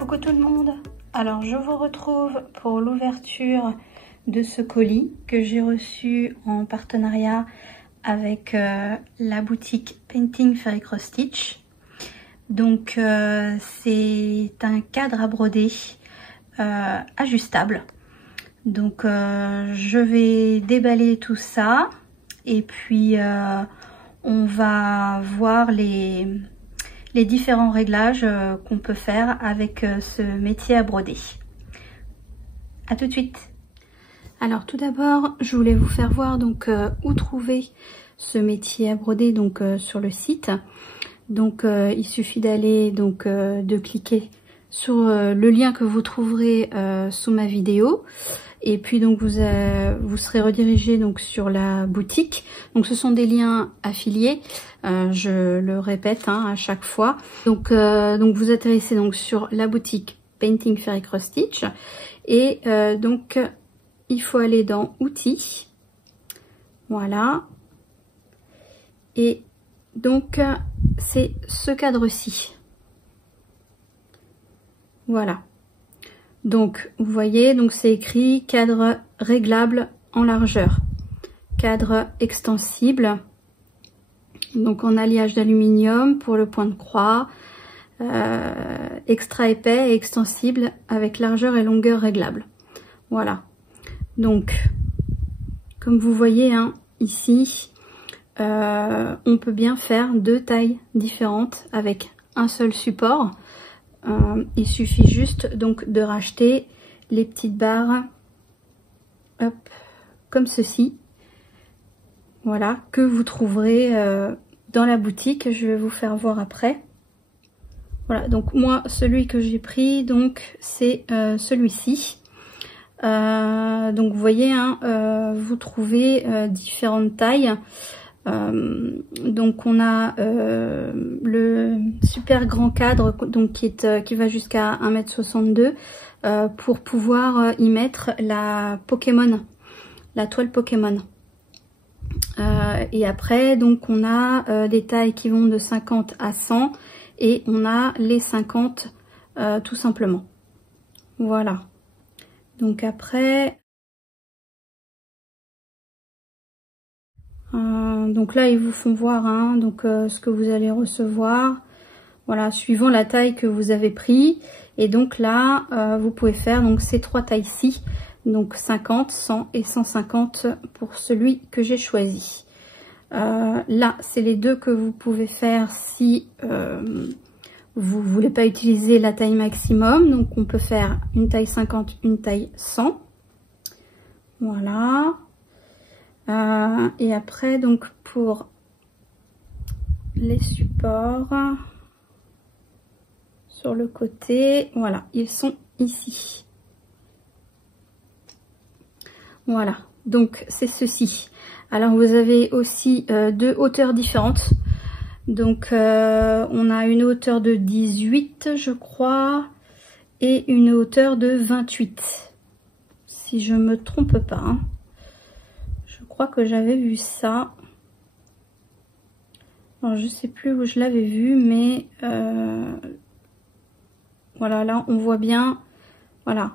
Coucou tout le monde, alors je vous retrouve pour l'ouverture de ce colis que j'ai reçu en partenariat avec la boutique Painting Fairy Cross Stitch. Donc c'est un cadre à broder ajustable. Donc je vais déballer tout ça et puis on va voir les différents réglages qu'on peut faire avec ce métier à broder. À tout de suite. Alors tout d'abord, je voulais vous faire voir donc où trouver ce métier à broder donc sur le site. Donc il suffit d'aller donc de cliquer sur le lien que vous trouverez sous ma vidéo. Et puis donc vous serez redirigé donc sur la boutique. Donc ce sont des liens affiliés, je le répète à chaque fois. Donc vous atterrissez donc sur la boutique Painting Fairy Cross Stitch et donc il faut aller dans outils, voilà. Et donc c'est ce cadre-ci, voilà. Donc vous voyez, donc c'est écrit cadre réglable en largeur, cadre extensible, donc en alliage d'aluminium pour le point de croix, extra épais et extensible avec largeur et longueur réglable. Voilà. Donc comme vous voyez ici, on peut bien faire deux tailles différentes avec un seul support. Il suffit juste donc de racheter les petites barres, hop, comme ceci, voilà, que vous trouverez dans la boutique. Je vais vous faire voir après. Voilà, donc moi celui que j'ai pris donc c'est celui-ci. Donc vous voyez, vous trouvez différentes tailles. Donc on a le super grand cadre donc qui va jusqu'à 1,62 m pour pouvoir y mettre la Pokémon, la toile Pokémon. Et après donc on a des tailles qui vont de 50 à 100 et on a les 50 tout simplement. Voilà. Donc après donc là ils vous font voir ce que vous allez recevoir, voilà, suivant la taille que vous avez pris. Et donc là vous pouvez faire donc ces trois tailles-ci, donc 50, 100 et 150 pour celui que j'ai choisi. Là c'est les deux que vous pouvez faire si vous voulez pas utiliser la taille maximum. Donc on peut faire une taille 50, une taille 100, voilà. Et après donc pour les supports sur le côté, voilà, ils sont ici, voilà. Donc c'est ceci. Alors vous avez aussi deux hauteurs différentes. Donc on a une hauteur de 18 je crois et une hauteur de 28 si je me trompe pas, Je crois que j'avais vu ça. Alors je sais plus où je l'avais vu, mais voilà, là on voit bien, voilà,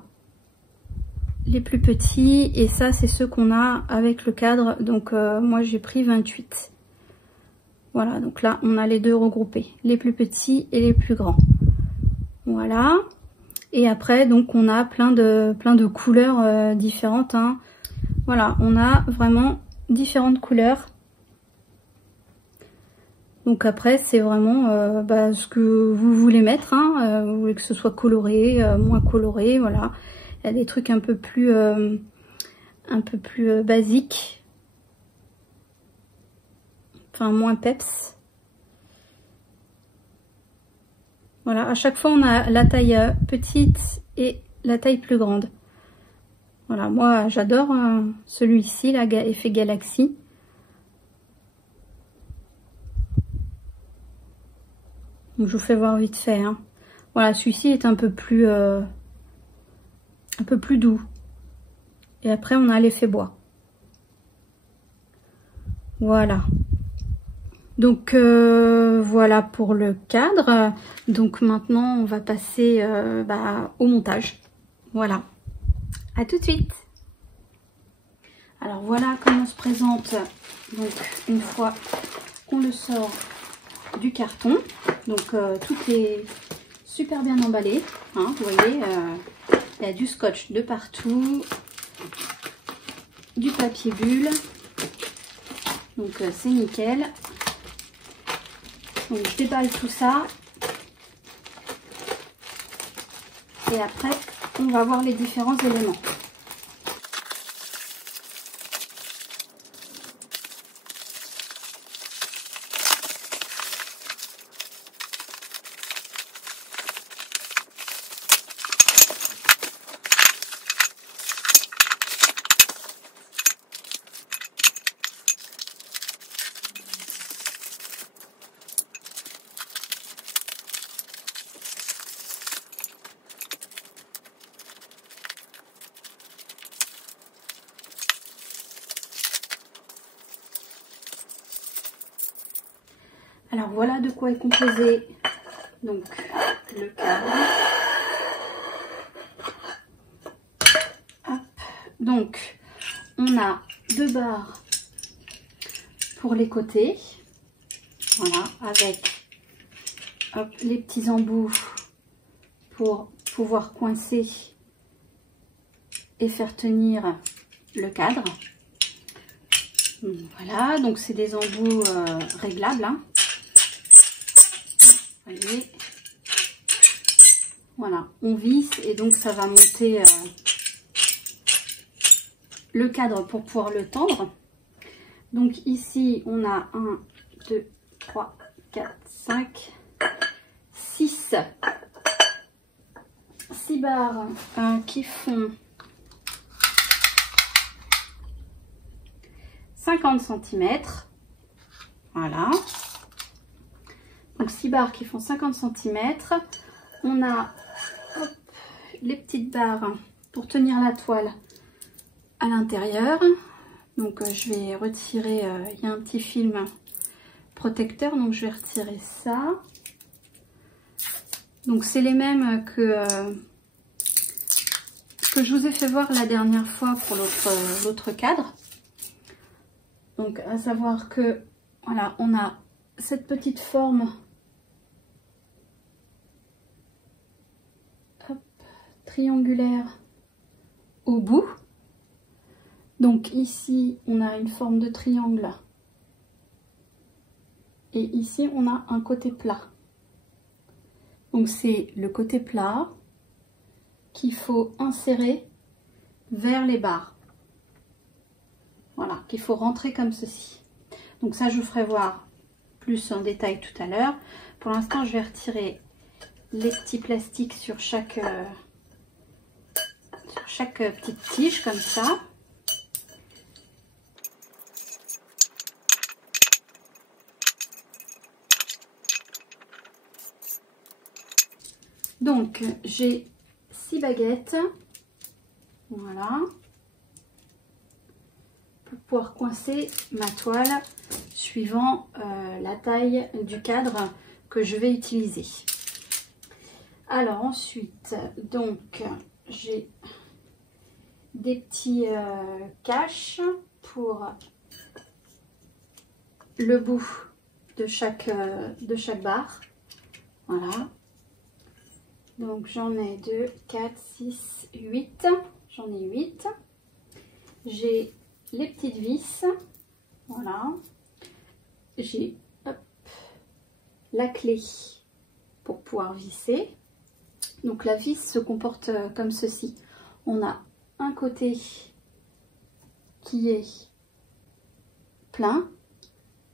les plus petits, et ça c'est ceux qu'on a avec le cadre. Donc moi j'ai pris 28. Voilà, donc là on a les deux regroupés, les plus petits et les plus grands. Voilà. Et après donc on a plein de couleurs différentes. Voilà, on a vraiment différentes couleurs. Donc après c'est vraiment ce que vous voulez mettre. Vous voulez que ce soit coloré, moins coloré, voilà. Il y a des trucs un peu plus basiques. Enfin moins peps. Voilà, à chaque fois on a la taille petite et la taille plus grande. Voilà, moi j'adore celui-ci, la Effet Galaxy. Donc je vous fais voir vite fait. Voilà, celui-ci est un peu plus doux. Et après on a l'effet bois. Voilà. Donc voilà pour le cadre. Donc maintenant on va passer au montage. Voilà, à tout de suite. Alors voilà comment se présente donc une fois qu'on le sort du carton. Donc tout est super bien emballé, hein, vous voyez, il y a du scotch de partout, du papier bulle, donc c'est nickel. Donc je déballe tout ça et après on va voir les différents éléments. Alors voilà de quoi est composé donc le cadre. Hop. Donc on a 2 barres pour les côtés, voilà, avec hop, les petits embouts pour pouvoir coincer et faire tenir le cadre. Voilà, donc c'est des embouts réglables, hein. Voyez. Voilà, on visse et donc ça va monter le cadre pour pouvoir le tendre. Donc ici on a 1, 2, 3, 4, 5, 6 barres qui font 50 cm. Voilà. Donc 6 barres qui font 50 cm. On a hop, les petites barres pour tenir la toile à l'intérieur. Donc je vais retirer, il y a un petit film protecteur, donc je vais retirer ça. Donc c'est les mêmes que je vous ai fait voir la dernière fois pour l'autre cadre. Donc à savoir que voilà, on a cette petite forme hop, triangulaire au bout. Donc ici on a une forme de triangle et ici on a un côté plat. Donc c'est le côté plat qu'il faut insérer vers les barres. Voilà, qu'il faut rentrer comme ceci. Donc ça je vous ferai voir plus en détail tout à l'heure. Pour l'instant je vais retirer les petits plastiques sur chaque petite tige comme ça. Donc j'ai 6 baguettes, voilà, pour pouvoir coincer ma toile suivant la taille du cadre que je vais utiliser. Alors ensuite, donc j'ai des petits caches pour le bout de chaque barre, voilà. Donc j'en ai 2, 4, 6, 8. J'en ai 8. J'ai les petites vis. Voilà. J'ai la clé pour pouvoir visser. Donc la vis se comporte comme ceci. On a un côté qui est plein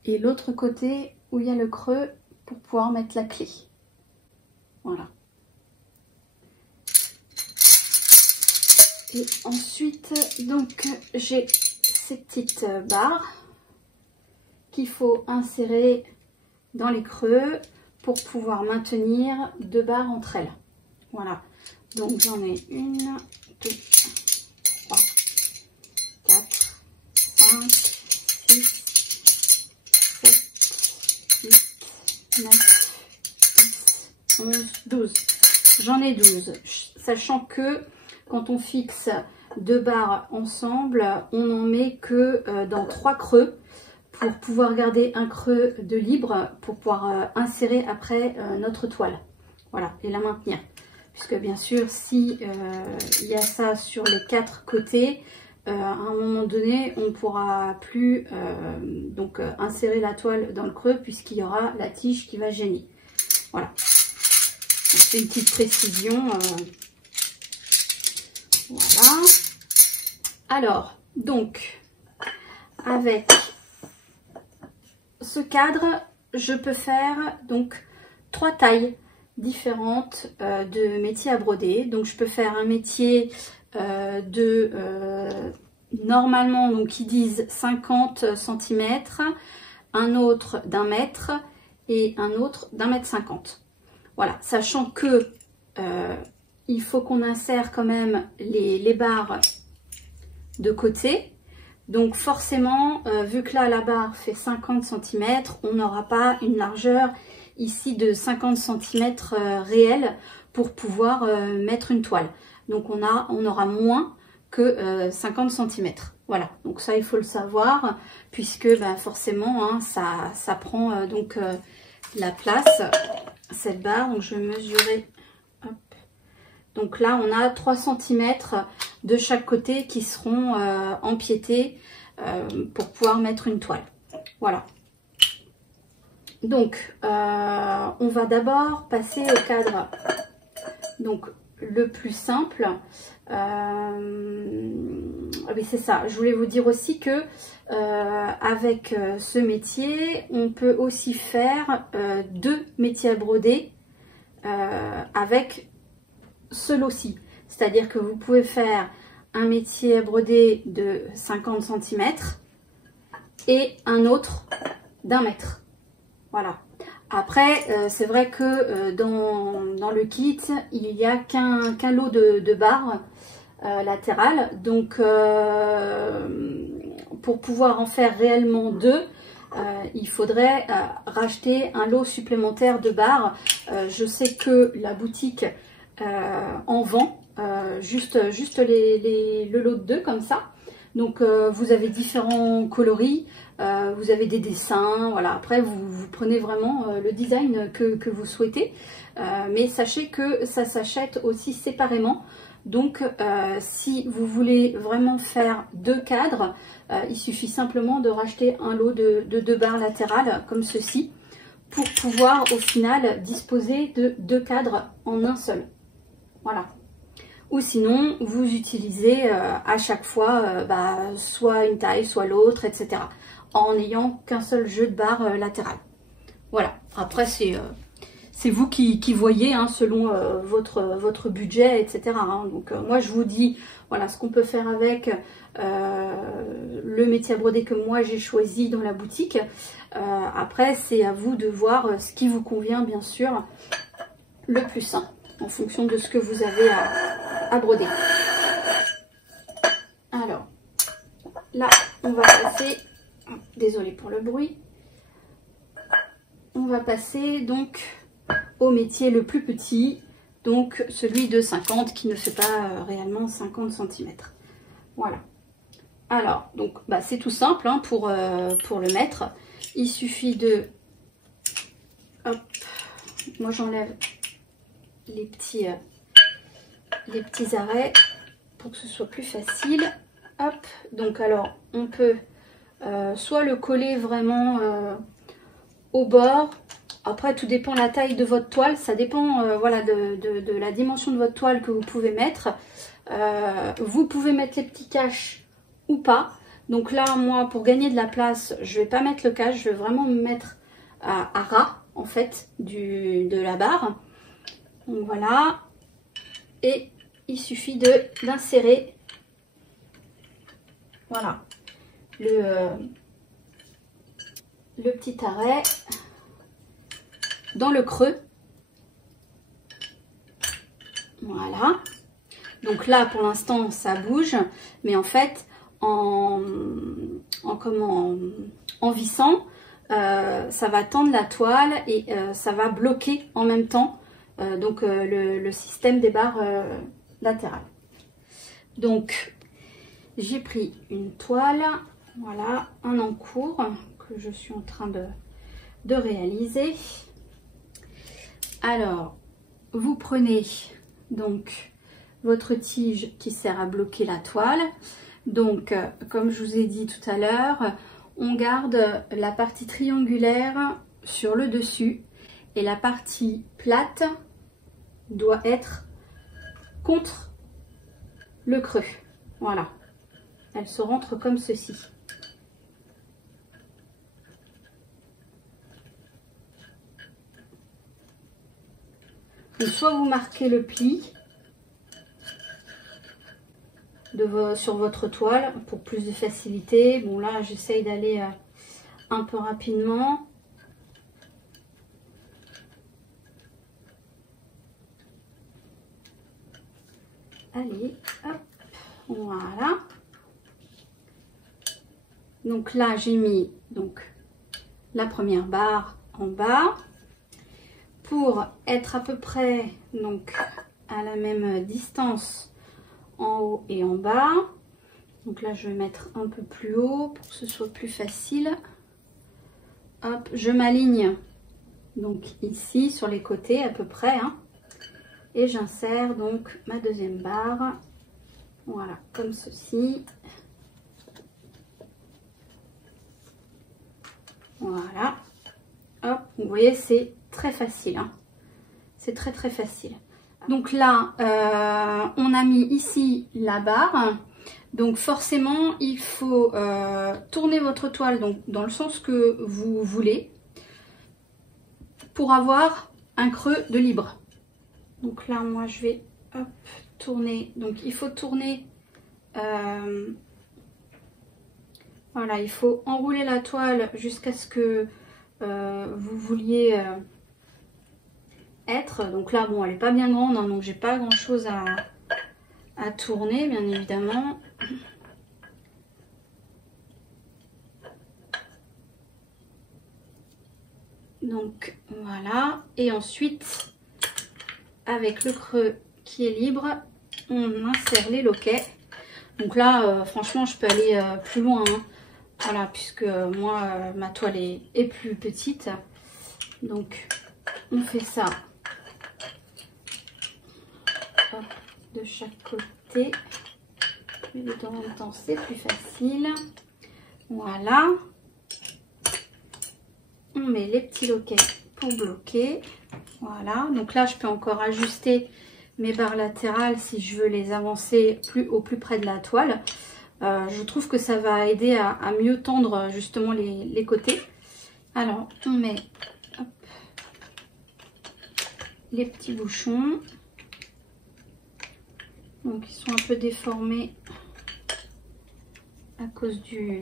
et l'autre côté où il y a le creux pour pouvoir mettre la clé. Voilà. Et ensuite, donc, j'ai ces petites barres qu'il faut insérer dans les creux pour pouvoir maintenir 2 barres entre elles. Voilà. Donc, j'en ai 1, 2, 3, 4, 5, 6, 7, 9, 10, 11, 12. J'en ai 12. Sachant que quand on fixe deux barres ensemble, on n'en met que dans 3 creux pour pouvoir garder un creux de libre pour pouvoir insérer après notre toile. Voilà, et la maintenir. Puisque bien sûr, si il y a ça sur les 4 côtés, à un moment donné, on ne pourra plus insérer la toile dans le creux puisqu'il y aura la tige qui va gêner. Voilà. C'est une petite précision. Voilà. Alors, donc, avec ce cadre, je peux faire donc 3 tailles différentes de métier à broder. Donc, je peux faire un métier normalement, donc ils disent 50 cm, un autre d'1 mètre et un autre d'1,50 m. Voilà, sachant que il faut qu'on insère quand même les barres de côté. Donc forcément, vu que là la barre fait 50 cm, on n'aura pas une largeur ici de 50 cm réelle pour pouvoir mettre une toile. Donc on aura moins que 50 cm. Voilà, donc ça il faut le savoir, puisque forcément hein, ça prend donc la place, cette barre. Donc je vais mesurer. Hop. Donc là on a 3 cm de chaque côté qui seront empiétés pour pouvoir mettre une toile. Voilà. Donc on va d'abord passer au cadre donc le plus simple. Oui, c'est ça, je voulais vous dire aussi que avec ce métier on peut aussi faire 2 métiers à broder avec ce lot-ci. C'est-à-dire que vous pouvez faire un métier à broder de 50 cm et un autre d'1 mètre. Voilà. Après, c'est vrai que dans le kit, il n'y a qu'un lot de barres latérales. Donc, pour pouvoir en faire réellement 2, il faudrait racheter un lot supplémentaire de barres. Je sais que la boutique en vend juste le lot de 2 comme ça. Donc vous avez différents coloris, vous avez des dessins, voilà. Après vous prenez vraiment le design que vous souhaitez, mais sachez que ça s'achète aussi séparément. Donc si vous voulez vraiment faire 2 cadres, il suffit simplement de racheter un lot de 2 barres latérales comme ceci pour pouvoir au final disposer de 2 cadres en un seul. Voilà. Ou sinon, vous utilisez à chaque fois soit une taille, soit l'autre, etc. En n'ayant qu'un seul jeu de barres latérales. Voilà. Après, c'est vous qui voyez hein, selon votre budget, etc. Hein. Donc, moi, je vous dis voilà ce qu'on peut faire avec le métier à broder que moi j'ai choisi dans la boutique. Après, c'est à vous de voir ce qui vous convient, bien sûr, le plus simple, en fonction de ce que vous avez à broder. Alors, là, on va passer, désolée pour le bruit, on va passer donc au métier le plus petit, donc celui de 50 qui ne fait pas réellement 50 cm. Voilà. Alors, donc, c'est tout simple hein, pour le mettre. Il suffit de... Hop, moi j'enlève les petits arrêts pour que ce soit plus facile. Hop, donc alors on peut soit le coller vraiment au bord. Après tout dépend de la taille de votre toile, ça dépend voilà de la dimension de votre toile que vous pouvez mettre. Vous pouvez mettre les petits caches ou pas. Donc là moi pour gagner de la place je vais pas mettre le cache, je vais vraiment me mettre à ras en fait de la barre. Donc voilà, et il suffit d'insérer voilà le petit arrêt dans le creux. Voilà, donc là pour l'instant ça bouge, mais en fait en vissant ça va tendre la toile et ça va bloquer en même temps le système des barres latérales. Donc j'ai pris une toile, voilà, un encours que je suis en train de réaliser. Alors vous prenez donc votre tige qui sert à bloquer la toile. Donc comme je vous ai dit tout à l'heure, on garde la partie triangulaire sur le dessus et la partie plate doit être contre le creux. Voilà, elle se rentre comme ceci. Donc, soit vous marquez le pli sur votre toile pour plus de facilité. Bon là j'essaye d'aller un peu rapidement. Allez, hop, voilà. Donc là j'ai mis donc la première barre en bas pour être à peu près donc à la même distance en haut et en bas. Donc là je vais mettre un peu plus haut pour que ce soit plus facile. Hop, je m'aligne donc ici sur les côtés à peu près, hein, et j'insère donc ma deuxième barre, voilà, comme ceci. Voilà, hop, vous voyez c'est très facile, hein. C'est très facile. Donc là on a mis ici la barre, donc forcément il faut tourner votre toile donc dans le sens que vous voulez pour avoir un creux de libre. Donc là moi je vais hop, tourner, donc il faut tourner, voilà, il faut enrouler la toile jusqu'à ce que vous vouliez être. Donc là bon elle est pas bien grande, hein, donc j'ai pas grand chose à tourner bien évidemment. Donc voilà, et ensuite avec le creux qui est libre on insère les loquets. Donc là franchement je peux aller plus loin, hein. Voilà, puisque moi ma toile est plus petite, donc on fait ça hop, de chaque côté, et de temps en temps c'est plus facile. Voilà, on met les petits loquets pour bloquer. Voilà, donc là je peux encore ajuster mes barres latérales si je veux les avancer au plus près de la toile. Je trouve que ça va aider à mieux tendre justement les côtés. Alors on met hop, les petits bouchons, donc ils sont un peu déformés à cause du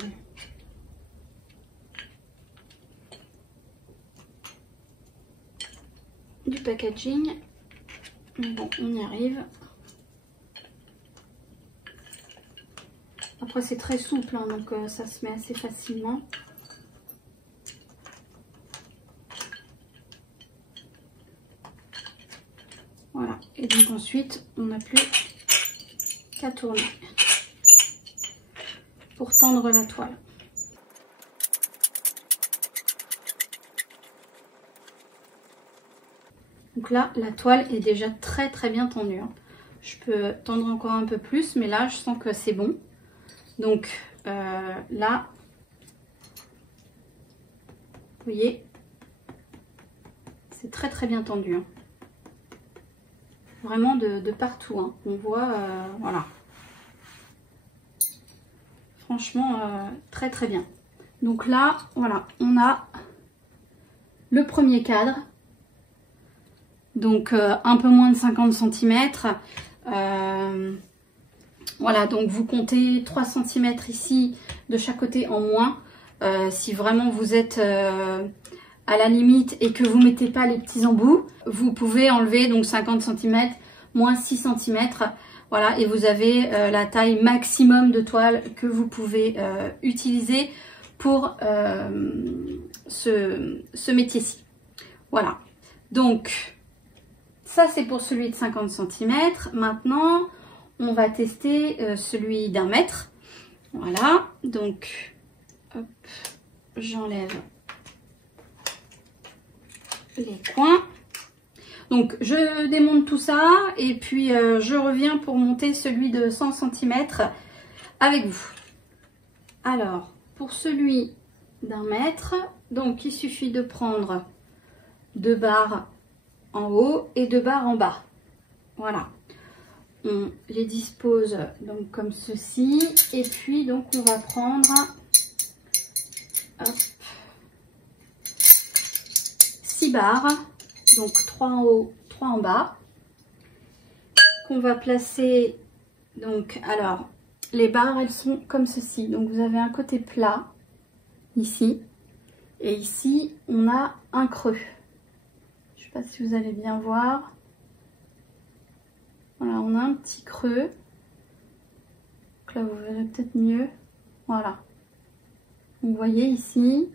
packaging, mais bon on y arrive. Après c'est très souple, hein, donc ça se met assez facilement. Voilà, et donc ensuite on n'a plus qu'à tourner pour tendre la toile. Donc là la toile est déjà très bien tendue, hein. Je peux tendre encore un peu plus, mais là je sens que c'est bon. Donc là, vous voyez, c'est très bien tendu, hein. Vraiment de partout, hein. On voit, voilà. Franchement, très bien. Donc là, voilà, on a le premier cadre. Donc un peu moins de 50 cm. Voilà, donc vous comptez 3 cm ici de chaque côté en moins. Si vraiment vous êtes à la limite et que vous ne mettez pas les petits embouts, vous pouvez enlever donc 50 cm moins 6 cm. Voilà, et vous avez la taille maximum de toile que vous pouvez utiliser pour ce métier-ci. Voilà, donc ça c'est pour celui de 50 cm. Maintenant, on va tester celui d'1 mètre. Voilà, donc hop, j'enlève les coins. Donc je démonte tout ça et puis je reviens pour monter celui de 100 cm avec vous. Alors pour celui d'1 mètre, donc il suffit de prendre 2 barres en haut et 2 barres en bas. Voilà, on les dispose donc comme ceci et puis donc on va prendre hop, 6 barres, donc 3 en haut, 3 en bas, qu'on va placer. Donc alors les barres elles sont comme ceci, donc vous avez un côté plat ici et ici on a un creux. Je sais pas si vous allez bien voir, voilà, on a un petit creux, donc là vous verrez peut-être mieux, voilà, vous voyez ici.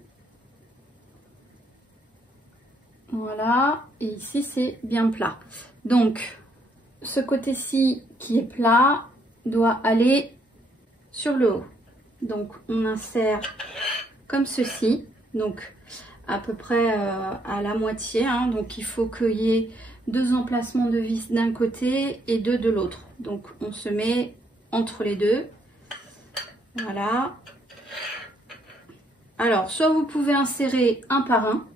Voilà, et ici c'est bien plat. Donc ce côté-ci qui est plat doit aller sur le haut. Donc on insère comme ceci, donc à peu près à la moitié, hein. Donc il faut qu'il y ait 2 emplacements de vis d'un côté et 2 de l'autre. Donc on se met entre les deux. Voilà. Alors soit vous pouvez insérer un par un.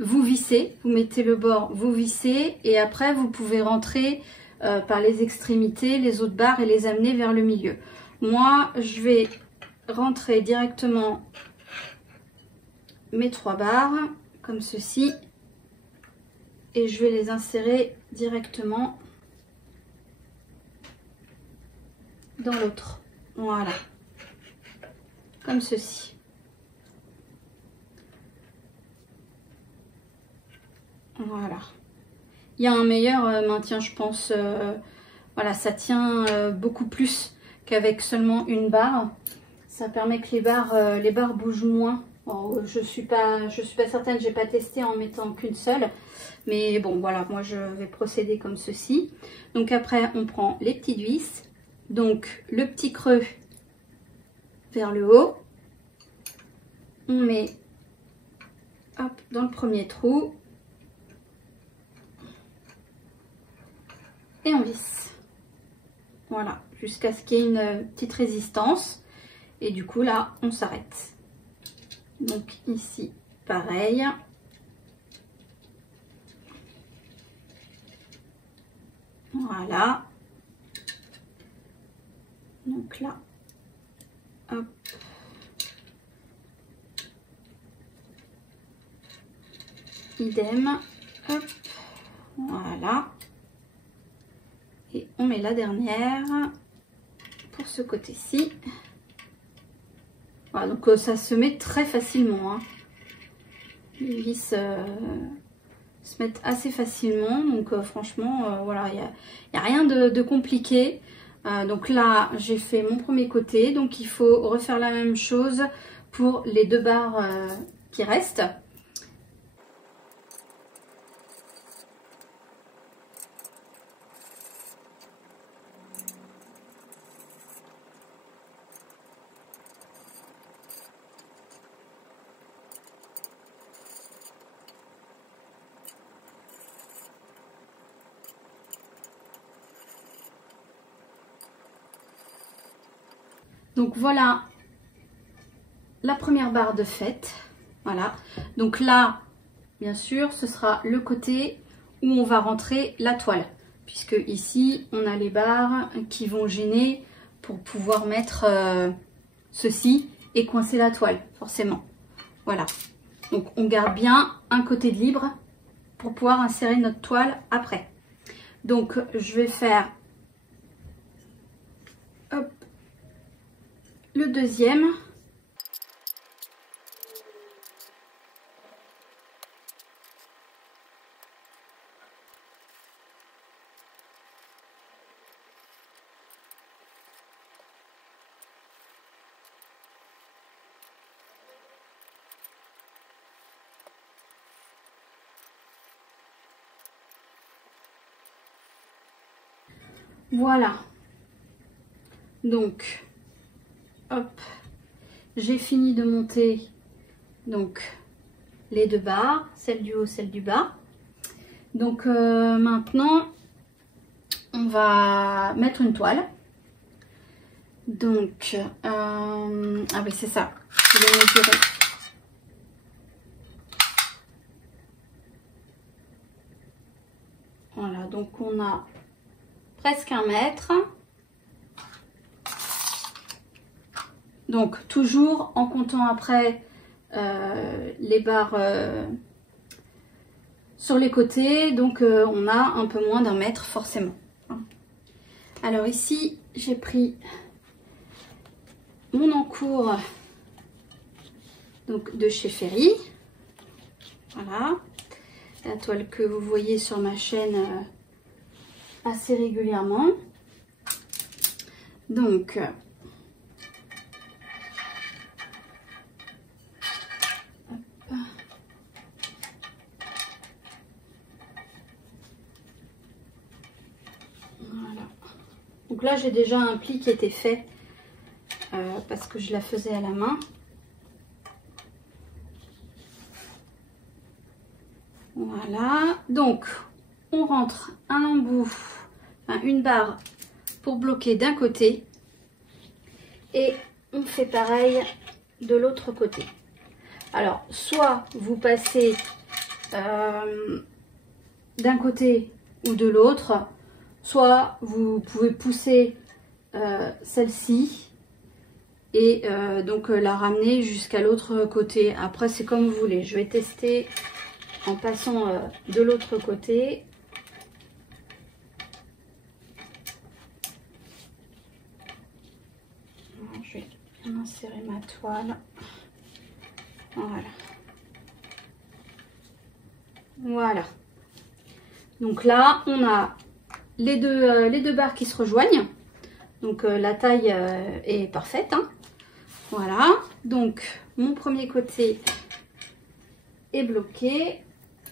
Vous vissez, vous mettez le bord, vous vissez et après vous pouvez rentrer par les extrémités, les autres barres et les amener vers le milieu. Moi, je vais rentrer directement mes 3 barres comme ceci et je vais les insérer directement dans l'autre. Voilà, comme ceci. Voilà, il y a un meilleur maintien, je pense. Voilà, ça tient beaucoup plus qu'avec seulement une barre. Ça permet que les barres bougent moins. Bon, je suis pas certaine, j'ai pas testé en mettant qu'une seule, mais bon voilà, moi je vais procéder comme ceci. Donc après on prend les petites vis, donc le petit creux vers le haut, on met hop dans le premier trou. Et on visse, voilà, jusqu'à ce qu'il y ait une petite résistance et du coup là on s'arrête. Donc ici pareil, voilà, donc là hop, idem, hop, voilà. Et on met la dernière pour ce côté-ci. Voilà, donc ça se met très facilement, hein. Les vis se mettent assez facilement, donc franchement, voilà, il n'y a rien de compliqué. Donc là, j'ai fait mon premier côté, donc il faut refaire la même chose pour les 2 barres qui restent. Donc voilà la première barre de faite. Voilà, donc là bien sûr ce sera le côté où on va rentrer la toile, puisque ici on a les barres qui vont gêner pour pouvoir mettre ceci et coincer la toile forcément. Voilà, donc on garde bien un côté de libre pour pouvoir insérer notre toile après. Donc je vais faire hop, le deuxième. Voilà. Donc, hop, j'ai fini de monter donc les deux barres, celle du haut, celle du bas. Donc maintenant, on va mettre une toile. Donc, ah oui, c'est ça, je vais mesurer. Voilà, donc on a presque 1 mètre. Donc, toujours en comptant après les barres sur les côtés. Donc, on a un peu moins d'1 mètre forcément. Alors ici, j'ai pris mon encours donc de chez Ferry. Voilà, la toile que vous voyez sur ma chaîne assez régulièrement. Donc, voilà. Donc là, j'ai déjà un pli qui était fait parce que je la faisais à la main. Voilà, donc on rentre un embout, enfin une barre pour bloquer d'un côté et on fait pareil de l'autre côté. Alors, soit vous passez d'un côté ou de l'autre, soit vous pouvez pousser celle-ci et donc la ramener jusqu'à l'autre côté. Après, c'est comme vous voulez. Je vais tester en passant de l'autre côté. Alors, je vais bien insérer ma toile. Voilà. Voilà. Donc là, on a les deux barres qui se rejoignent. Donc la taille est parfaite, hein. Voilà. Donc mon premier côté est bloqué.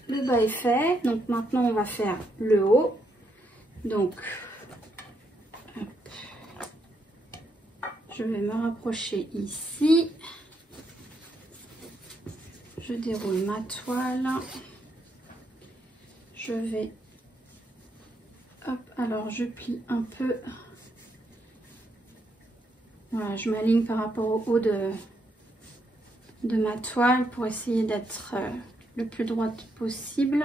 Le bas est fait. Donc maintenant, on va faire le haut. Donc, hop. Je vais me rapprocher ici. Je déroule ma toile. Je vais... Hop, alors je plie un peu. Voilà, je m'aligne par rapport au haut de ma toile pour essayer d'être le plus droite possible.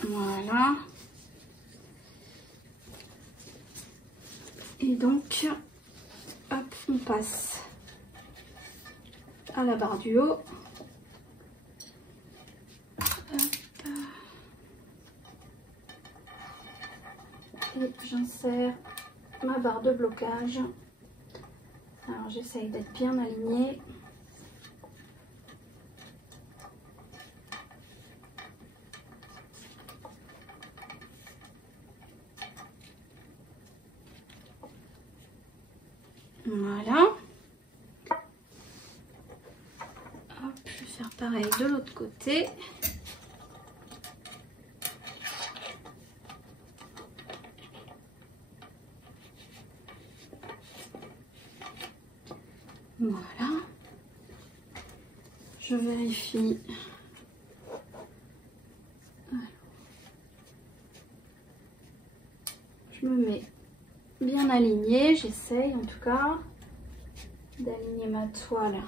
Voilà. Et donc, hop, on passe à la barre du haut. Et j'insère ma barre de blocage. Alors j'essaye d'être bien alignée. Voilà. Hop, je vais faire pareil de l'autre côté. Voilà. Je vérifie. Alors, je me mets bien alignée. J'essaye en tout cas d'aligner ma toile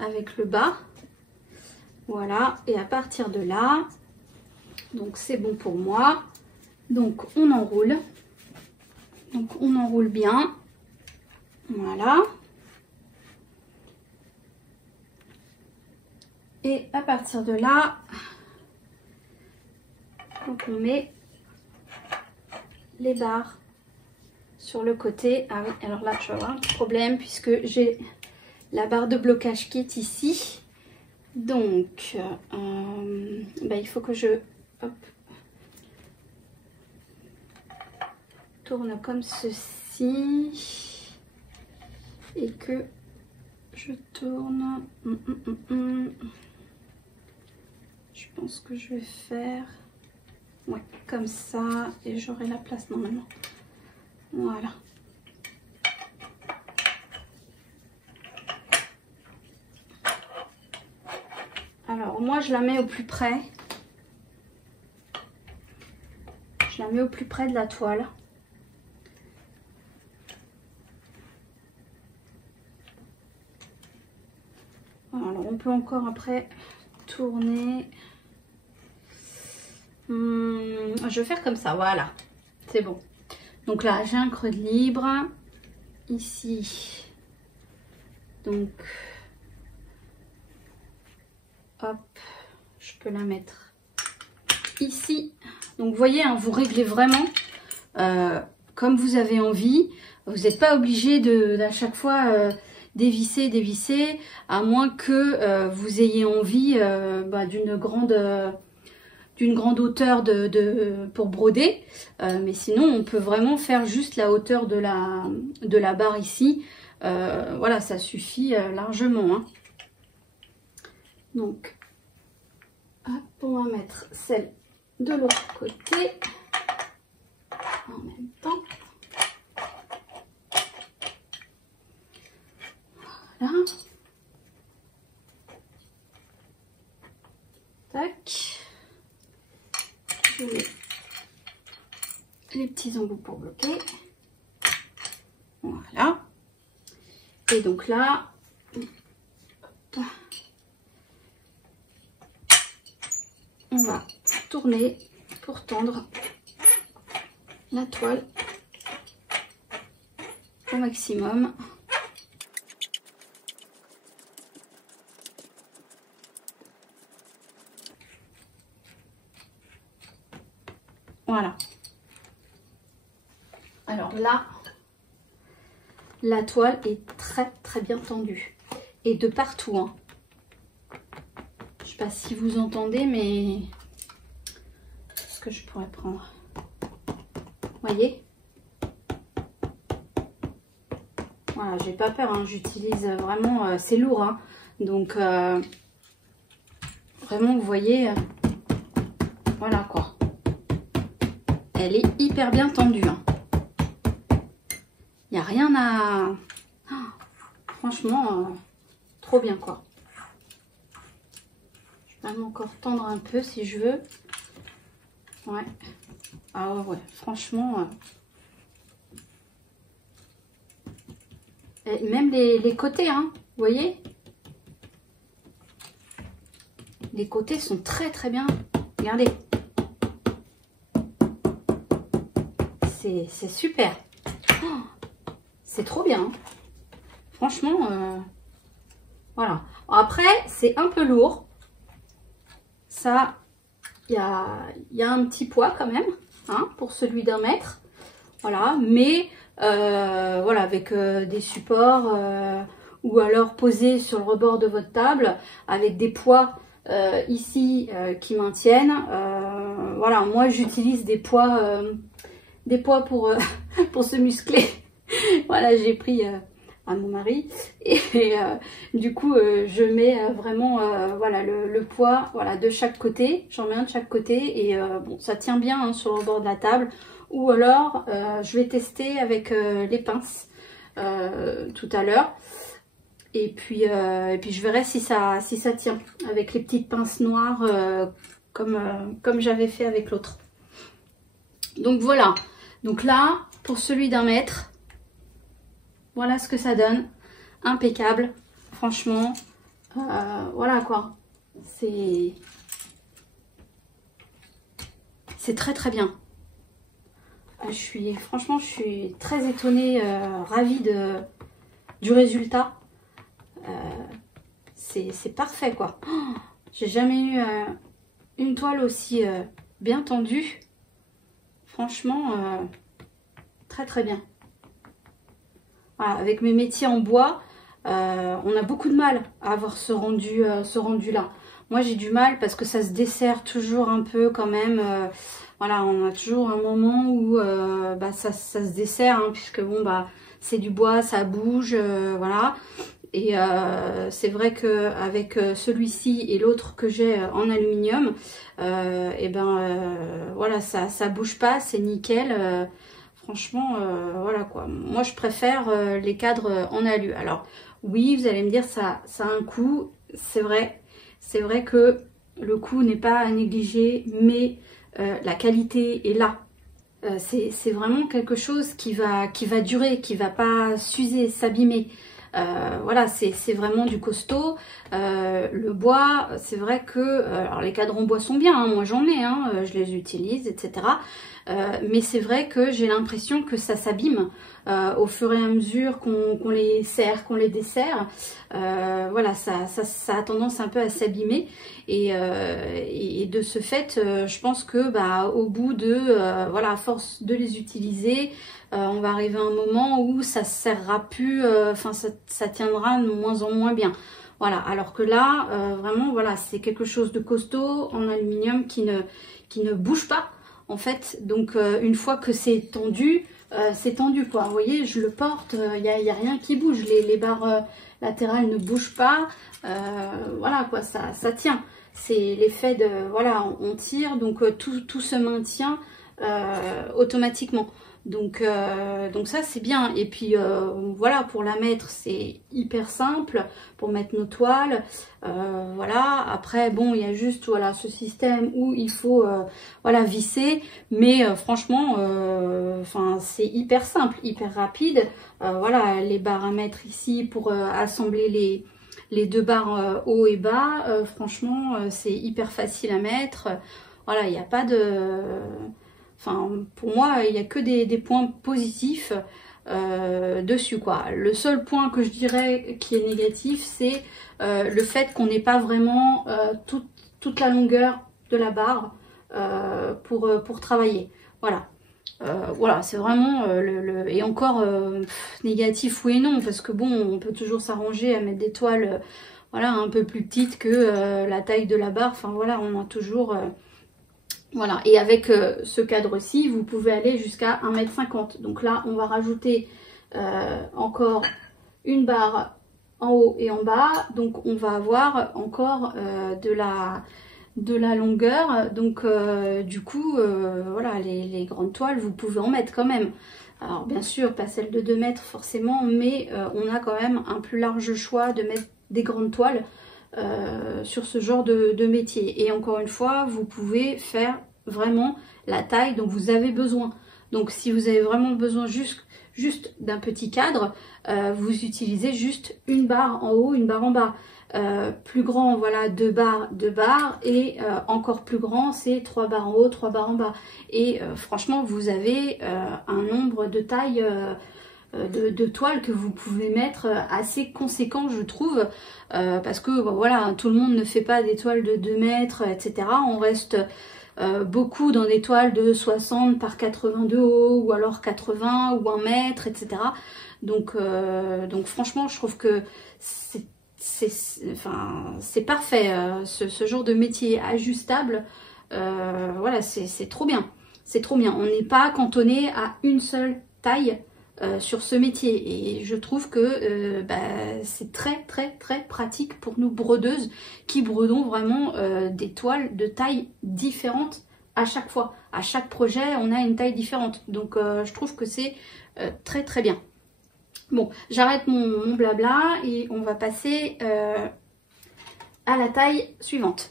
avec le bas. Voilà. Et à partir de là, donc c'est bon pour moi. Donc on enroule. Donc on enroule bien. Voilà. Et à partir de là, donc on met les barres sur le côté. Ah oui, alors là, je vais avoir un petit problème puisque j'ai la barre de blocage qui est ici. Donc, il faut que je tourne comme ceci et que je tourne. Je pense que je vais faire Ouais, comme ça, et j'aurai la place normalement. Voilà. Alors moi je la mets au plus près. Je la mets au plus près de la toile. Alors on peut encore après tourner. Je vais faire comme ça, voilà. C'est bon. Donc là j'ai un creux de libre. Ici. Donc hop, je peux la mettre ici. Donc vous voyez, hein, vous réglez vraiment comme vous avez envie. Vous n'êtes pas obligé à chaque fois dévisser, à moins que vous ayez envie d'une grande hauteur pour broder. Mais sinon, on peut vraiment faire juste la hauteur de la barre ici. Voilà, ça suffit largement. Hein. Donc, hop, on va mettre celle de l'autre côté en même temps. Voilà. Tac. Je mets les petits embouts pour bloquer. Voilà. Et donc là, hop, on va tourner pour tendre la toile au maximum. Voilà. Alors là, la toile est très bien tendue. Et de partout. Hein. Je ne sais pas si vous entendez, mais ce que je pourrais prendre. Voyez? Voilà, j'ai pas peur. Hein. J'utilise vraiment... c'est lourd. Hein. Donc, vraiment, vous voyez... voilà quoi. Elle est hyper bien tendue. Hein. Il n'y a rien à... Oh, franchement, trop bien quoi. Je vais même encore tendre un peu si je veux. Ouais. Ah ouais, franchement... Et même les côtés, hein, vous voyez? Les côtés sont très bien. Regardez. C'est super. Oh, c'est trop bien. Hein. Franchement, voilà. Après, c'est un peu lourd. Ça, il y a un petit poids quand même, hein, pour celui d'1 mètre. Voilà, mais voilà, avec des supports ou alors posé sur le rebord de votre table avec des poids ici qui maintiennent. Voilà, moi j'utilise des poids pour, pour se muscler. Voilà, j'ai pris à mon mari et du coup je mets vraiment voilà, le poids voilà, de chaque côté. J'en mets un de chaque côté et bon, ça tient bien hein, sur le bord de la table. Ou alors je vais tester avec les pinces tout à l'heure. Et puis je verrai si ça tient avec les petites pinces noires comme j'avais fait avec l'autre. Donc voilà. Donc là, pour celui d'1 mètre, voilà ce que ça donne. Impeccable. Franchement, voilà quoi. C'est très bien. Franchement, je suis très étonnée, ravie du résultat. C'est parfait quoi. Oh, j'ai jamais eu une toile aussi bien tendue. Franchement, très bien. Voilà, avec mes métiers en bois, on a beaucoup de mal à avoir ce rendu là. Moi j'ai du mal parce que ça se dessert toujours un peu quand même. Voilà, on a toujours un moment où ça se dessert, hein, puisque bon bah c'est du bois, ça bouge, voilà. Et c'est vrai qu'avec celui-ci et l'autre que j'ai en aluminium, voilà, ça bouge pas, c'est nickel. Franchement, voilà quoi. Moi, je préfère les cadres en alu. Alors, oui, vous allez me dire, ça a un coût. C'est vrai que le coût n'est pas à négliger, mais la qualité est là. C'est vraiment quelque chose qui va durer, qui va pas s'user, s'abîmer. Voilà, c'est vraiment du costaud. Le bois, c'est vrai que alors les cadres en bois sont bien, hein, moi j'en ai, hein, je les utilise, etc. Mais c'est vrai que j'ai l'impression que ça s'abîme au fur et à mesure qu'on les serre, qu'on les desserre. Voilà, ça a tendance un peu à s'abîmer et de ce fait, je pense que au bout de voilà, à force de les utiliser, on va arriver à un moment où ça servira plus, enfin ça tiendra de moins en moins bien. Voilà, alors que là, vraiment, voilà, c'est quelque chose de costaud en aluminium qui ne bouge pas, en fait. Donc, une fois que c'est tendu quoi. Vous voyez, je le porte, y a rien qui bouge. Les barres latérales ne bougent pas. Voilà, quoi, ça tient. C'est l'effet de, voilà, on tire, donc tout se maintient automatiquement. Donc ça c'est bien. Et puis voilà, pour la mettre c'est hyper simple pour mettre nos toiles. Voilà, après bon, il y a juste voilà ce système où il faut voilà visser, mais franchement enfin c'est hyper simple, hyper rapide. Voilà, les barres à mettre ici pour assembler les deux barres haut et bas, franchement c'est hyper facile à mettre. Voilà, il n'y a pas de... Enfin, pour moi, il n'y a que des points positifs dessus, quoi. Le seul point que je dirais qui est négatif, c'est le fait qu'on n'ait pas vraiment toute la longueur de la barre pour travailler. Voilà. Voilà, c'est vraiment et encore négatif oui et non, parce que bon, on peut toujours s'arranger à mettre des toiles voilà, un peu plus petites que la taille de la barre. Enfin voilà, on a toujours... Voilà, et avec ce cadre-ci, vous pouvez aller jusqu'à 1,50 m. Donc là, on va rajouter encore une barre en haut et en bas. Donc on va avoir encore de la longueur. Donc du coup, voilà, les grandes toiles, vous pouvez en mettre quand même. Alors bien sûr, pas celle de 2 mètres forcément, mais on a quand même un plus large choix de mettre des grandes toiles. Sur ce genre de métier. Et encore une fois, vous pouvez faire vraiment la taille dont vous avez besoin. Donc si vous avez vraiment besoin juste d'un petit cadre, vous utilisez juste une barre en haut, une barre en bas. Plus grand, voilà, 2 barres, et encore plus grand, c'est 3 barres en haut, 3 barres en bas. Et franchement, vous avez un nombre de tailles de toiles que vous pouvez mettre assez conséquent, je trouve, parce que voilà, tout le monde ne fait pas des toiles de 2 mètres, etc. On reste beaucoup dans des toiles de 60 par 80 de haut, ou alors 80 ou 1 mètre, etc. Donc franchement, je trouve que c'est parfait, ce genre de métier ajustable. Voilà, c'est trop bien, c'est trop bien. On n'est pas cantonné à une seule taille sur ce métier, et je trouve que c'est très pratique pour nous brodeuses qui brodons vraiment des toiles de taille différentes à chaque fois. À chaque projet, on a une taille différente, donc je trouve que c'est très bien. Bon, j'arrête mon blabla et on va passer à la taille suivante.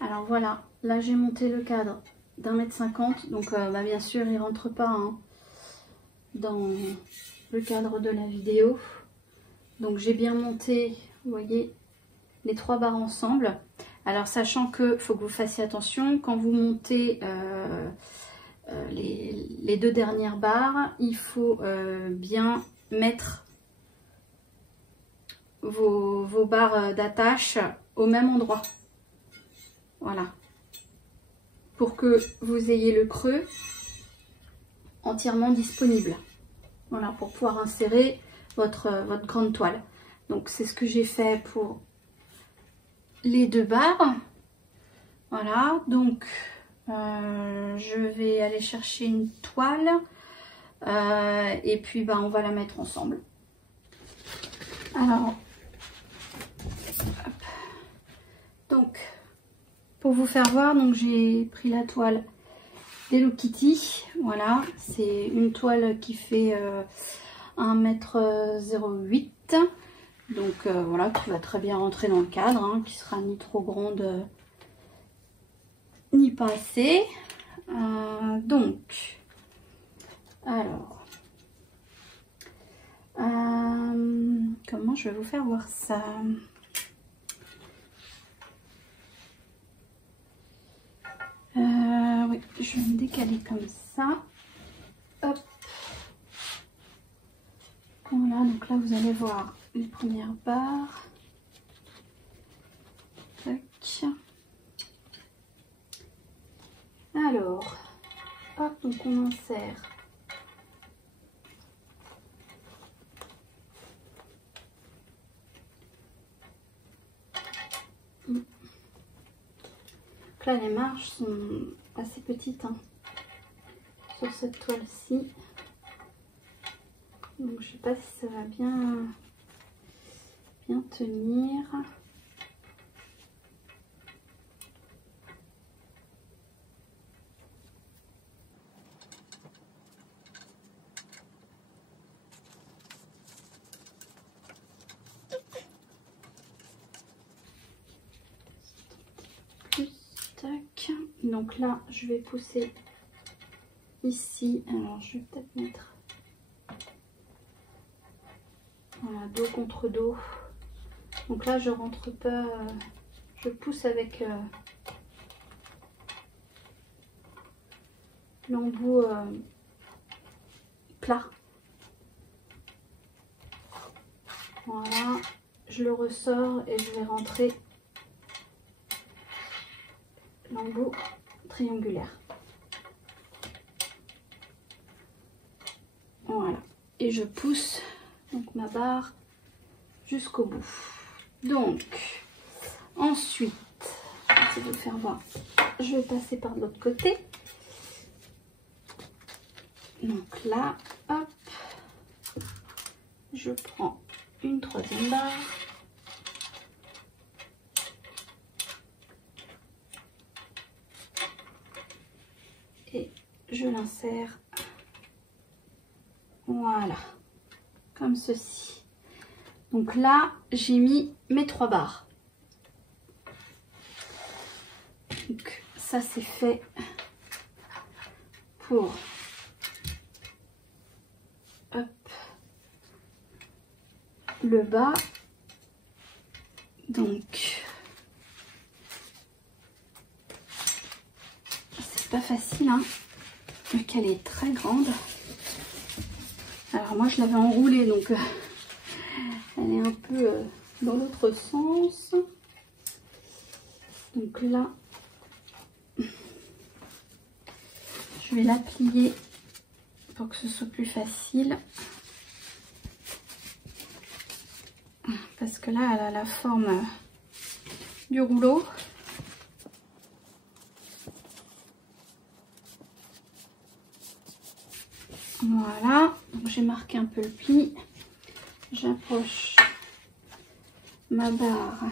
Alors voilà, là j'ai monté le cadre d'1,50 m, donc bien sûr il rentre pas hein, dans le cadre de la vidéo. Donc j'ai bien monté, vous voyez, les 3 barres ensemble. Alors sachant que faut que vous fassiez attention, quand vous montez les 2 dernières barres, il faut bien mettre vos barres d'attache au même endroit. Voilà, pour que vous ayez le creux entièrement disponible. Voilà, pour pouvoir insérer votre grande toile. Donc c'est ce que j'ai fait pour les 2 barres. Voilà, donc je vais aller chercher une toile et puis on va la mettre ensemble. Alors, hop. Donc, pour vous faire voir, donc j'ai pris la toile d'Hello Kitty. Voilà, c'est une toile qui fait 1,08 m. Donc voilà, qui va très bien rentrer dans le cadre, hein, qui sera ni trop grande ni pas assez. Donc, alors, comment je vais vous faire voir ça? Oui, je vais me décaler comme ça. Hop. Voilà, donc là vous allez voir les premières barres. Tac. Alors, hop, donc on insère donc là les marges sont assez petites, hein, sur cette toile-ci. Donc je sais pas si ça va bien tenir. Tac. Donc là je vais pousser ici. Alors je vais peut-être mettre, voilà, dos contre dos. Donc là je rentre pas, je pousse avec l'embout plat. Voilà, je le ressors et je vais rentrer l'embout triangulaire. Voilà, et je pousse donc ma barre jusqu'au bout. Donc ensuite, je vais vous faire voir, je vais passer par l'autre côté. Donc là, hop, je prends une 3e barre. Et je l'insère, voilà, comme ceci. Donc là, j'ai mis mes 3 barres. Donc ça c'est fait pour, hop, le bas. Donc c'est pas facile, hein, vu qu'elle est très grande. Alors moi je l'avais enroulée, donc elle est un peu dans l'autre sens. Donc là je vais la plier pour que ce soit plus facile, parce que là elle a la forme du rouleau. Voilà, j'ai marqué un peu le pli. J'approche ma barre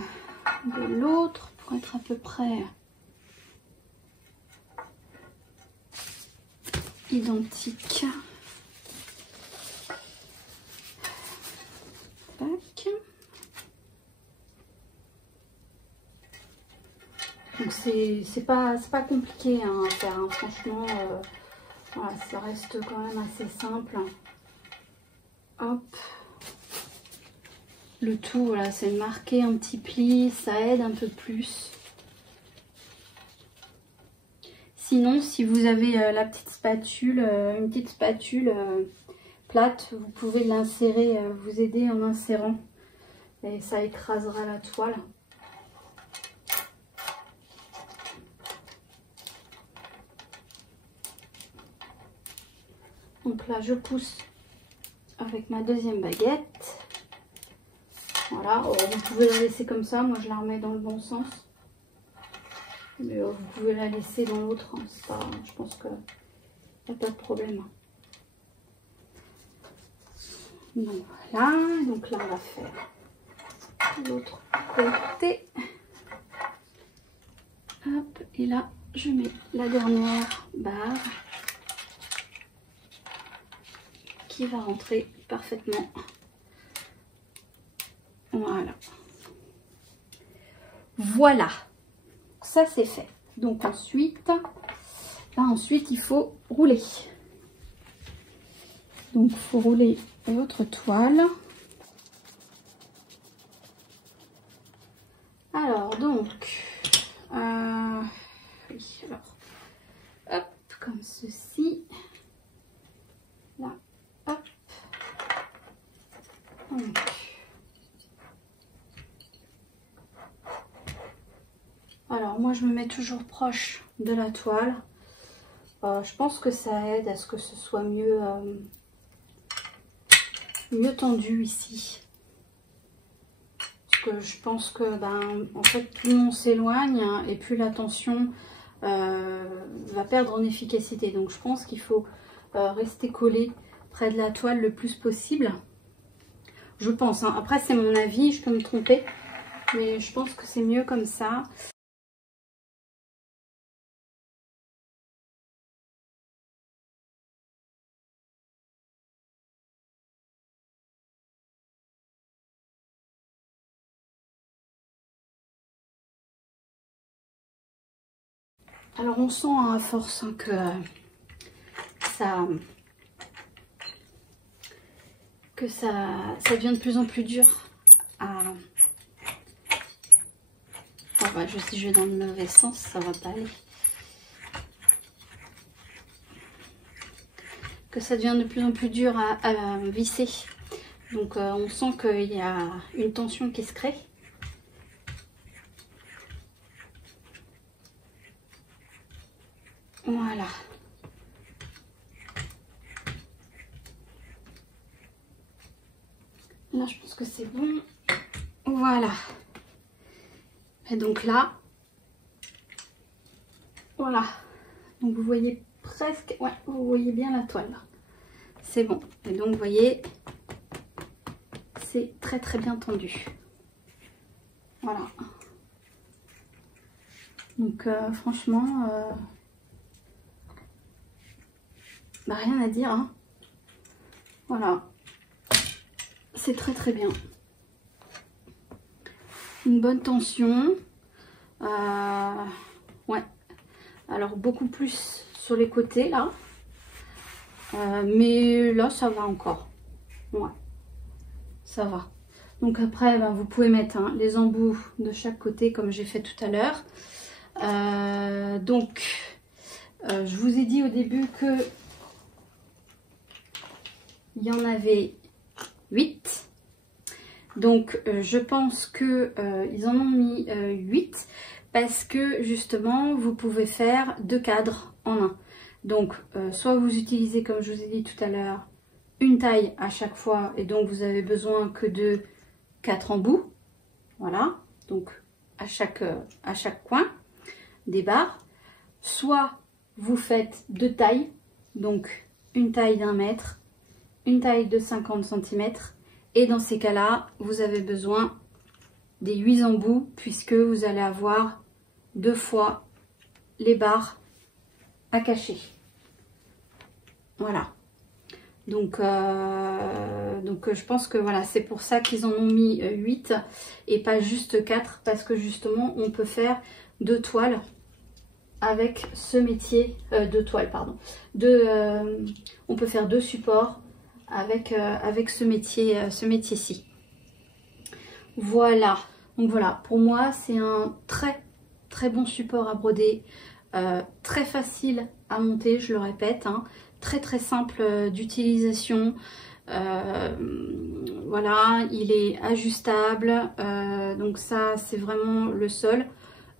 de l'autre pour être à peu près identique. Tac. Donc c'est pas compliqué, hein, à faire, hein. Franchement, voilà, ça reste quand même assez simple. Hop. Le tout, voilà, c'est de marquer un petit pli, ça aide un peu plus. Sinon, si vous avez la petite spatule, une petite spatule plate, vous pouvez l'insérer, vous aider en insérant, et ça écrasera la toile. Donc là, je pousse avec ma 2e baguette. Voilà, vous pouvez la laisser comme ça, moi je la remets dans le bon sens. Mais vous pouvez la laisser dans l'autre, hein. C'est pas, je pense qu'il n'y a pas de problème. Donc voilà, donc là on va faire l'autre côté. Hop, et là je mets la dernière barre qui va rentrer parfaitement. Voilà. Voilà. Ça c'est fait. Donc ensuite, là, ensuite il faut rouler. Donc il faut rouler votre toile. Alors donc, oui, alors, hop, comme ceci. Là, hop. Donc, alors moi je me mets toujours proche de la toile. Je pense que ça aide à ce que ce soit mieux, mieux tendu ici. Parce que je pense que en fait plus on s'éloigne et plus la tension va perdre en efficacité. Donc je pense qu'il faut rester collé près de la toile le plus possible. Je pense, hein. Après c'est mon avis, je peux me tromper, mais je pense que c'est mieux comme ça. Alors on sent à force hein, que ça devient de plus en plus dur à... Oh bah, si je vais dans le mauvais sens, ça va pas aller. Que ça devient de plus en plus dur à visser. Donc on sent qu'il y a une tension qui se crée. Voilà. Là, je pense que c'est bon. Voilà. Et donc là, voilà. Donc vous voyez presque, ouais, vous voyez bien la toile. C'est bon. Et donc vous voyez, c'est très très bien tendu. Voilà. Donc franchement, rien à dire. Hein. Voilà. C'est très très bien. Une bonne tension. Ouais. Alors beaucoup plus sur les côtés là. Mais là ça va encore. Ouais. Ça va. Donc après vous pouvez mettre hein, les embouts de chaque côté comme j'ai fait tout à l'heure. Donc je vous ai dit au début que il y en avait 8. Donc je pense que ils en ont mis 8 parce que justement vous pouvez faire 2 cadres en un. Donc soit vous utilisez comme je vous ai dit tout à l'heure une taille à chaque fois et donc vous avez besoin que de 4 embouts. Voilà, donc à chaque coin des barres. Soit vous faites 2 tailles, donc une taille d'1 mètre, une taille de 50 cm. Et dans ces cas-là, vous avez besoin des 8 embouts puisque vous allez avoir 2 fois les barres à cacher. Voilà. Donc je pense que voilà, c'est pour ça qu'ils en ont mis 8 et pas juste 4 parce que justement, on peut faire 2 toiles avec ce métier, 2 toiles, pardon. On peut faire 2 supports avec ce métier-ci. Voilà. Donc voilà, pour moi, c'est un très très bon support à broder. Très facile à monter, je le répète. Hein, très très simple d'utilisation. Voilà, il est ajustable. Donc ça, c'est vraiment le seul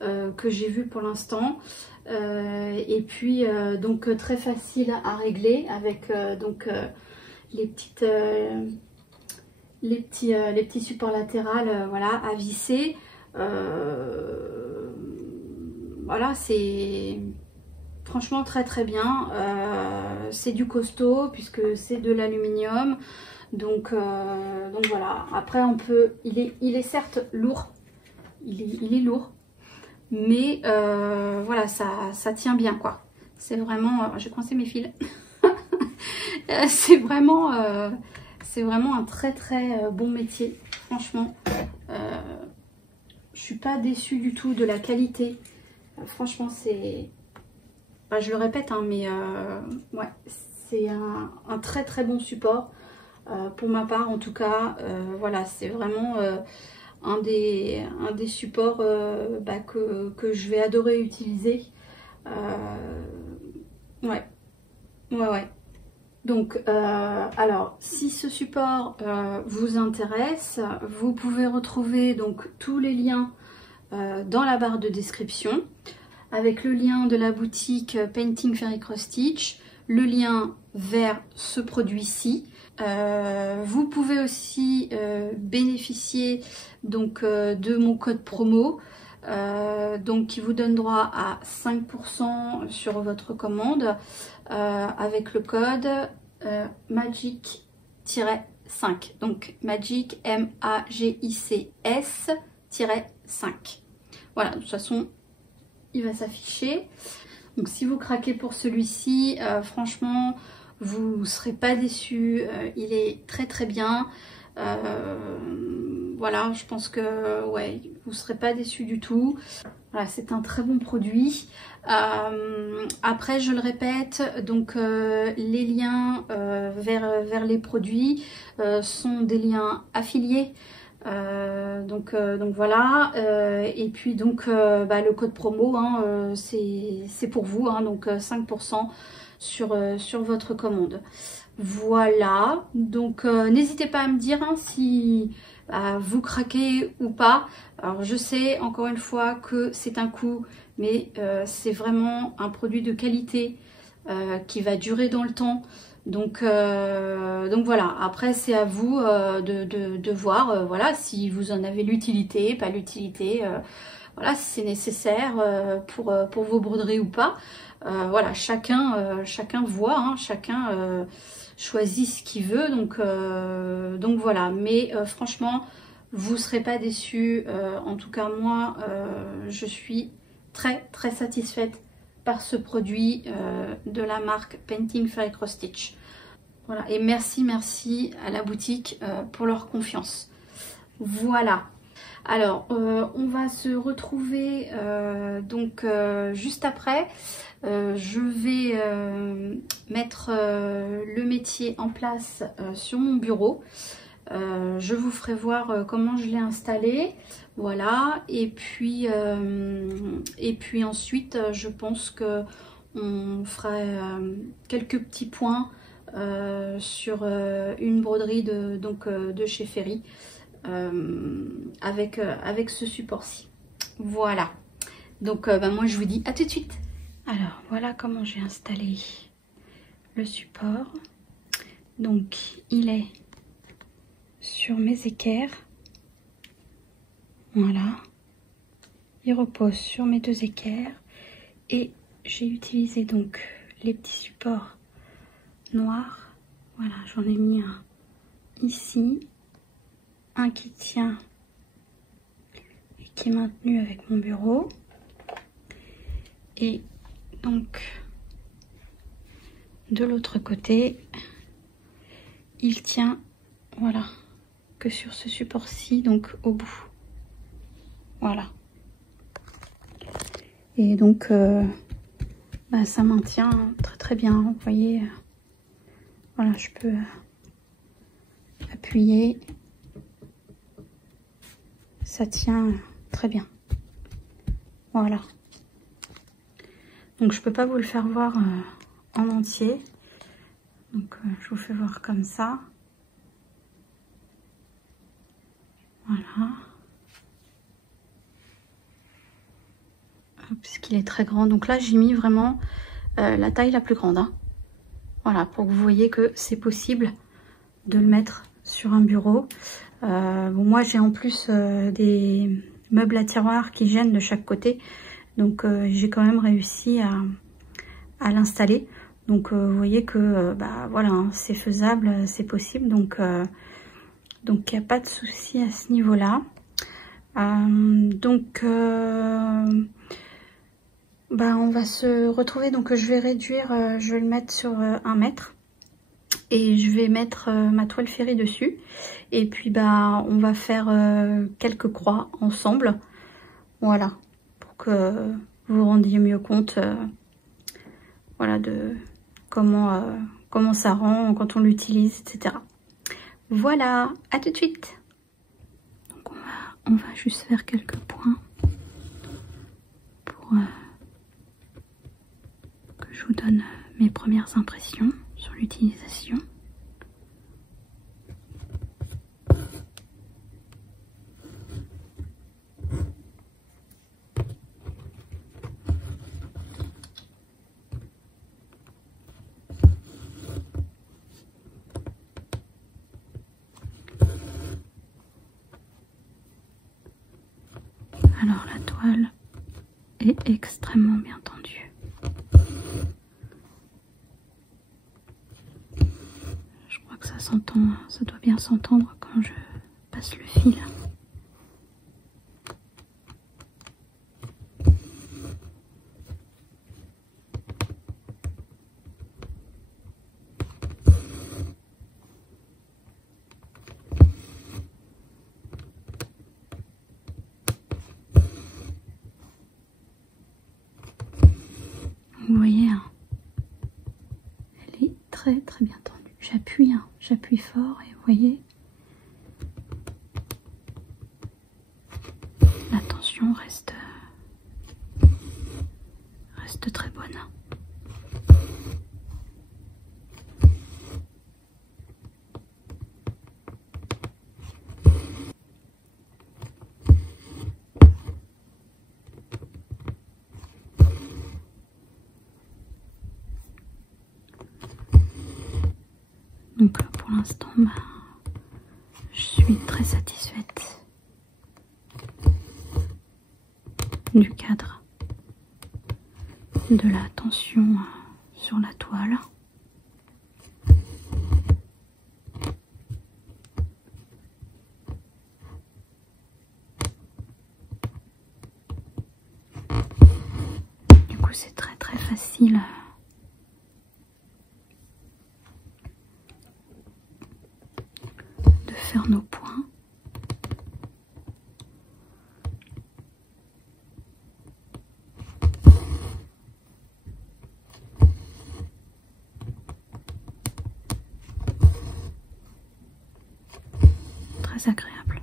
que j'ai vu pour l'instant. Et puis, donc très facile à régler avec... les les petits supports latéraux, voilà, à visser. Voilà, c'est franchement très très bien. C'est du costaud puisque c'est de l'aluminium. Donc voilà. Après on peut, il est certes lourd. Il est lourd. Mais voilà, ça tient bien quoi. C'est vraiment, j'ai coincé mes fils. C'est vraiment un très très bon métier. Franchement, je suis pas déçue du tout de la qualité. Franchement, c'est, bah, je le répète, hein, mais ouais, c'est un très très bon support. Pour ma part, en tout cas, voilà, c'est vraiment un des supports bah, que je vais adorer utiliser. Ouais, ouais. Donc, alors, si ce support vous intéresse, vous pouvez retrouver donc tous les liens dans la barre de description, avec le lien de la boutique Painting Fairy Cross Stitch, le lien vers ce produit-ci. Vous pouvez aussi bénéficier donc de mon code promo, donc qui vous donne droit à 5% sur votre commande avec le code Magic-5, donc Magic MAGICS-5. Voilà, de toute façon il va s'afficher. Donc si vous craquez pour celui-ci, franchement vous ne serez pas déçus. Il est très très bien. Voilà, je pense que ouais, vous ne serez pas déçus du tout. Voilà, c'est un très bon produit. Après, je le répète, donc les liens vers les produits sont des liens affiliés. Donc voilà, et puis donc bah, le code promo, hein, c'est pour vous, hein, donc 5% sur votre commande. Voilà, donc n'hésitez pas à me dire hein, si vous craquez ou pas. Alors je sais encore une fois que c'est un coût, mais c'est vraiment un produit de qualité qui va durer dans le temps. Donc voilà, après c'est à vous de voir voilà, si vous en avez l'utilité, pas l'utilité, voilà, si c'est nécessaire pour vos broderies ou pas. Voilà, chacun voit, hein, chacun choisit ce qu'il veut, donc voilà, mais franchement vous ne serez pas déçus. En tout cas moi je suis très très satisfaite par ce produit de la marque Painting Fairy Cross Stitch. Voilà, et merci à la boutique pour leur confiance. Voilà. Alors, on va se retrouver donc juste après. Je vais mettre le métier en place sur mon bureau. Je vous ferai voir comment je l'ai installé. Voilà, et puis ensuite, je pense que on fera quelques petits points sur une broderie de chez Ferry avec ce support-ci. Voilà, donc bah, moi je vous dis à tout de suite. Alors voilà comment j'ai installé le support. Donc il est sur mes équerres. Voilà, il repose sur mes deux équerres et j'ai utilisé donc les petits supports noirs. Voilà, j'en ai mis un ici, un qui tient et qui est maintenu avec mon bureau, et donc de l'autre côté il tient, voilà, que sur ce support-ci, donc au bout. Voilà. Et donc bah, ça maintient très très bien. Vous voyez, voilà, je peux appuyer. Ça tient très bien. Voilà. Donc je peux pas vous le faire voir en entier. Donc je vous fais voir comme ça. Voilà. Puisqu'il est très grand. Donc là j'ai mis vraiment la taille la plus grande. Hein. Voilà, pour que vous voyez que c'est possible de le mettre sur un bureau. Bon, moi j'ai en plus des meubles à tiroirs qui gênent de chaque côté, donc j'ai quand même réussi à l'installer. Donc vous voyez que bah voilà, hein, c'est faisable, c'est possible, donc il n'y a pas de souci à ce niveau là. Bah, on va se retrouver, donc je vais réduire, je vais le mettre sur 1 mètre et je vais mettre ma toile ferrée dessus, et puis bah on va faire quelques croix ensemble, voilà, pour que vous vous rendiez mieux compte voilà, de comment ça rend quand on l'utilise, etc. Voilà, à tout de suite. Donc on va juste faire quelques points pour que je vous donne mes premières impressions sur l'utilisation. Alors la toile est extrêmement bien tendue. Je crois que ça s'entend, ça doit bien s'entendre quand je passe le fil. Vous voyez, hein, elle est très bien tendue. J'appuie, hein, j'appuie fort et vous voyez, la tension reste très bonne. Donc pour l'instant, bah, je suis très satisfaite du cadre, de la tension sur la toile. Du coup c'est très facile de faire nos points. Très agréable.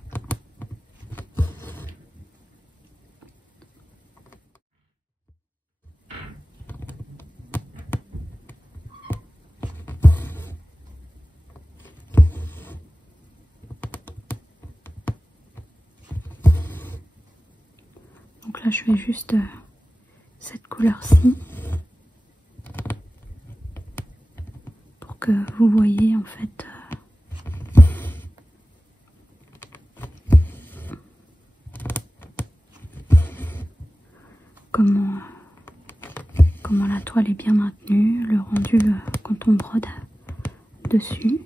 Donc là je fais juste cette couleur-ci pour que vous voyez en fait comment la toile est bien maintenue, le rendu quand on brode dessus.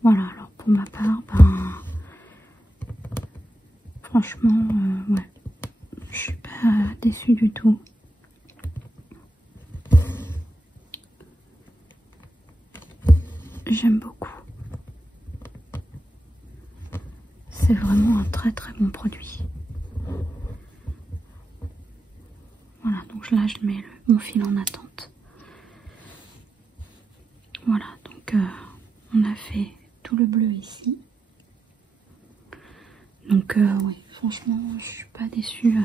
Voilà, alors pour ma part, ben, franchement, ouais, je suis pas déçue du tout. J'aime beaucoup. C'est vraiment un très très bon produit. Voilà, donc là je mets mon fil en attente. Voilà, donc on a fait tout le bleu ici. Donc oui, franchement, je suis pas déçue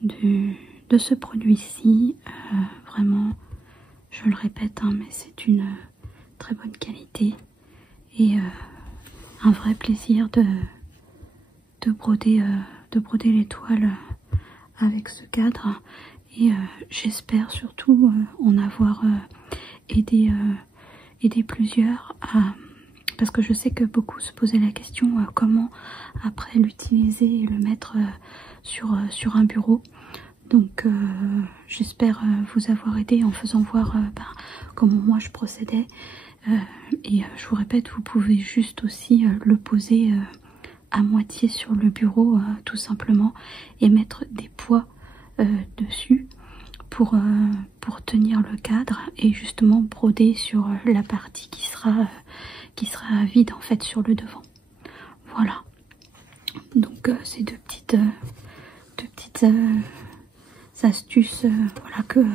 de ce produit-ci. Vraiment, je le répète, hein, mais c'est une très bonne qualité et un vrai plaisir de broder les toiles avec ce cadre. Et j'espère surtout en avoir aidé plusieurs parce que je sais que beaucoup se posaient la question comment après l'utiliser et le mettre sur un bureau. Donc j'espère vous avoir aidé en faisant voir comment moi je procédais. Et je vous répète, vous pouvez juste aussi le poser à moitié sur le bureau tout simplement et mettre des poids dessus pour tenir le cadre et justement broder sur la partie qui sera vide en fait sur le devant. Voilà, donc c'est deux petites astuces voilà, que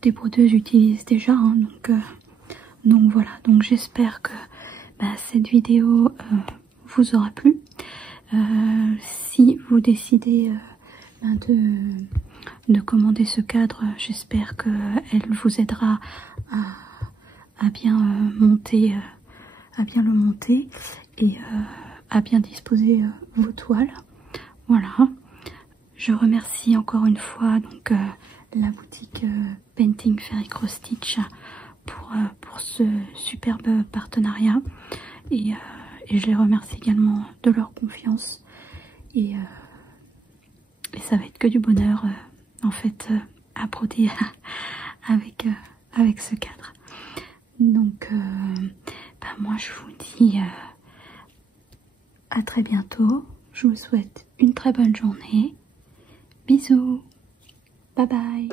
des brodeuses utilisent déjà, hein, donc voilà, donc j'espère que cette vidéo vous aura plu. Si vous décidez de commander ce cadre, j'espère qu'elle vous aidera à bien monter, le monter et à bien disposer vos toiles. Voilà, je remercie encore une fois donc la boutique Painting Fairy Cross Stitch pour ce superbe partenariat et je les remercie également de leur confiance et ça va être que du bonheur en fait à broder avec ce cadre. Donc moi je vous dis à très bientôt. Je vous souhaite une très bonne journée. Bisous, bye bye.